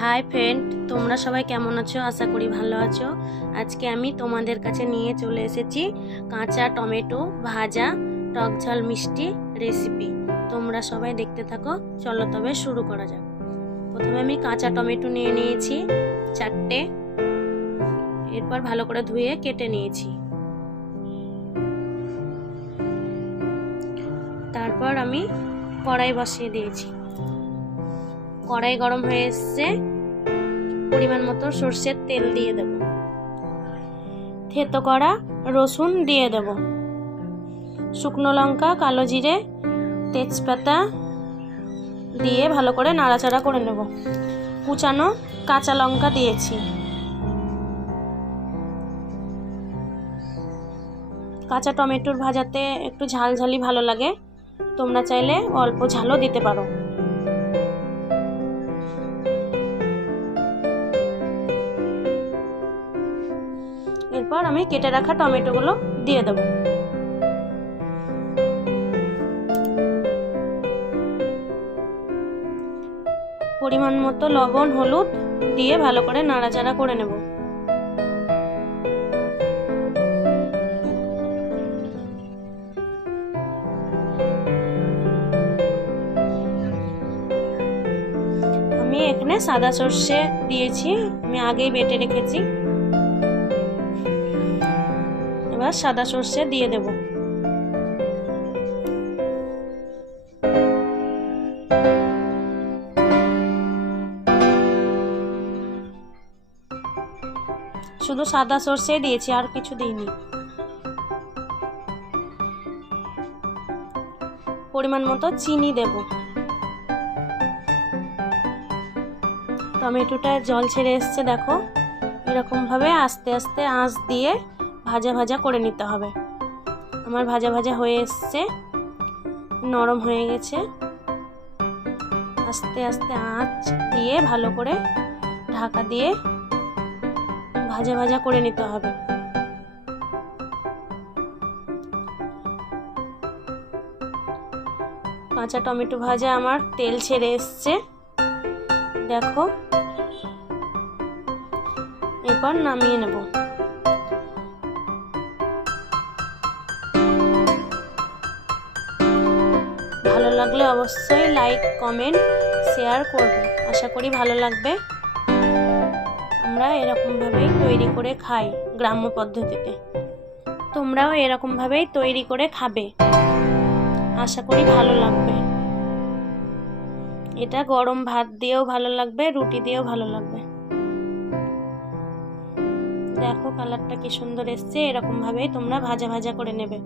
Hi friend, তোমরা সবাই কেমন আছো? আশা করি ভালো আছো। আজকে আমি তোমাদের কাছে নিয়ে চলে এসেছি কাঁচা টমেটো ভাজা টক ঝাল মিষ্টি রেসিপি। তোমরা সবাই দেখতে থাকো। চলো তবে শুরু করা যাক। প্রথমে আমি কাঁচা টমেটো নিয়ে নিয়েছি 4টে। এরপর ভালো করে ধুয়ে কেটে নিয়েছি। তারপর আমি কড়াই বসিয়ে দিয়েছি। কড়াই গরম হয়ে এসছে। পরিমাণ মতো সরষের তেল দিয়ে দেব। থেতো করা রসুন দিয়ে দেব। শুকনো লঙ্কা, কালো জিরে, তেজপাতা দিয়ে ভালো করে নাড়াচাড়া করে নেব। কুচানো কাঁচা লঙ্কা দিয়েছি। কাঁচা টমেটোর ভাজাতে একটু ঝালঝালি ভালো লাগে, তোমরা চাইলে অল্প ঝালও দিতে পারো। এরপর আমি কেটে রাখা টমেটোগুলো দিয়ে দেব। পরিমাণ মতো লবণ, হলুদ দিয়ে ভালো করে নাড়াচাড়া করে নেব। আমি এখানে সাদা সর্ষে দিয়েছি, আমি আগেই বেটে রেখেছি। এবার সাদা সর্ষে দিয়ে দেব। শুধু সাদা সর্ষে দিয়েছি, আর কিছু দিইনি। পরিমাণ মতো চিনি দেব। টমেটোটা জল ছেড়ে এসছে, দেখো এরকম ভাবে আস্তে আস্তে আঁচ দিয়ে ভাজা ভাজা করে নিতে হবে। আমার ভাজা ভাজা হয়ে এসছে, নরম হয়ে গেছে। আস্তে আস্তে আঁচ দিয়ে ভালো করে ঢাকা দিয়ে ভাজা ভাজা করে নিতে হবে। কাঁচা টমেটো ভাজা আমার তেল ছেড়ে এসছে, দেখো। এরপর নামিয়ে নেব। ভালো লাগলে অবশ্যই লাইক, কমেন্ট, শেয়ার করবে। আশা করি ভালো লাগবে। আমরা এরকমভাবেই তৈরি করে খাই গ্রাম্য পদ্ধতিতে। তোমরাও এরকমভাবেই তৈরি করে খাবে। আশা করি ভালো লাগবে। এটা গরম ভাত দিয়েও ভালো লাগবে, রুটি দিয়েও ভালো লাগবে। দেখো কালারটা কি সুন্দর এসছে। এরকমভাবেই তোমরা ভাজা ভাজা করে নেবে।